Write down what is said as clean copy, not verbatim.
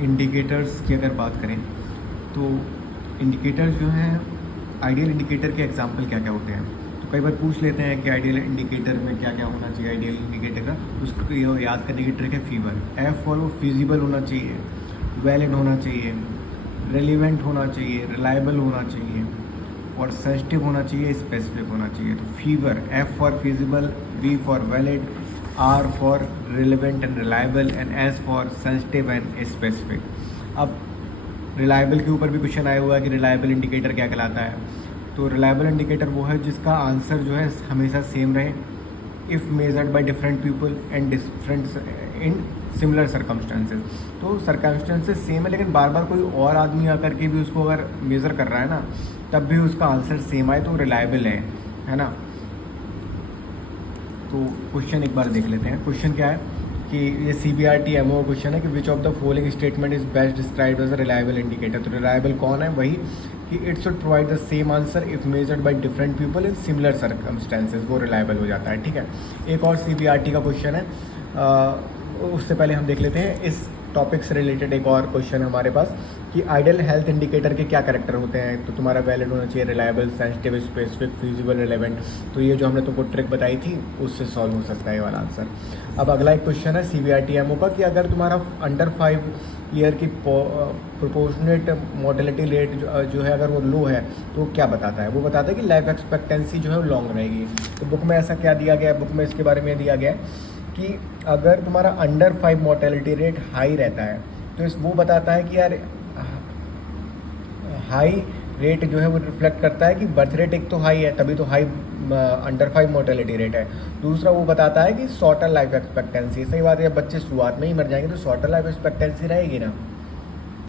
Indicators की अगर बात करें तो इंडिकेटर जो हैं, आइडियल इंडिकेटर के एग्जांपल क्या क्या होते हैं। तो कई बार पूछ लेते हैं कि आइडियल इंडिकेटर में क्या क्या होना चाहिए। आइडियल इंडिकेटर का उसको ये याद करने की ट्रिक है फीवर। एफ फॉर वो फिजिबल होना चाहिए, वैलिड होना चाहिए, रेलिवेंट होना चाहिए, रिलायबल होना चाहिए और सेंसिटिव होना चाहिए, स्पेसिफिक होना चाहिए। तो fever, F for feasible, V for valid, R for relevant and reliable and S for sensitive and specific. अब रिलायबल के ऊपर भी क्वेश्चन आया हुआ है कि रिलायबल इंडिकेटर क्या कहलाता है। तो रिलायबल इंडिकेटर वो है जिसका आंसर जो है हमेशा सेम रहे if measured by different people and different in similar circumstances. तो सर्कमस्टेंसेज सेम है लेकिन बार बार कोई और आदमी आकर के भी उसको अगर मेज़र कर रहा है ना, तब भी उसका आंसर सेम आए तो रिलायबल है ना। तो क्वेश्चन एक बार देख लेते हैं। क्वेश्चन क्या है कि ये CBRT MO क्वेश्चन है कि which of the following statement is best described as a reliable indicator. तो रिलायबल कौन है? वही कि it should provide the same answer if measured by different people in similar circumstances, वो रिलायबल हो जाता है। ठीक है, एक और CBRT का क्वेश्चन है, उससे पहले हम देख लेते हैं इस टॉपिक से रिलेटेड एक और क्वेश्चन है हमारे पास कि आइडियल हेल्थ इंडिकेटर के क्या कैरेक्टर होते हैं। तो तुम्हारा वैलिड होना चाहिए, reliable, sensitive, specific, feasible, relevant. तो ये जो हमने तुमको ट्रिक बताई थी उससे सॉल्व हो सकता है ये वाला आंसर। अब अगला एक क्वेश्चन है CBRT MO का कि अगर तुम्हारा अंडर 5 ईयर की प्रोपोर्शनेट मोर्टेलिटी रेट जो है अगर वो लो है तो क्या बताता है? वो बताता है कि लाइफ एक्सपेक्टेंसी जो है वो लॉन्ग रहेगी। तो बुक में ऐसा क्या दिया गया है? बुक में इसके बारे में दिया गया है कि अगर तुम्हारा अंडर 5 मोर्टेलिटी रेट हाई रहता है तो वो बताता है कि यार हाई रेट जो है वो रिफ्लेक्ट करता है कि बर्थ रेट एक तो हाई है तभी तो हाई अंडर 5 मोर्टेलिटी रेट है। दूसरा वो बताता है कि शॉर्टर लाइफ एक्सपेक्टेंसी। सही बात है, जब बच्चे शुरुआत में ही मर जाएंगे तो शॉर्टर लाइफ एक्सपेक्टेंसी रहेगी ना।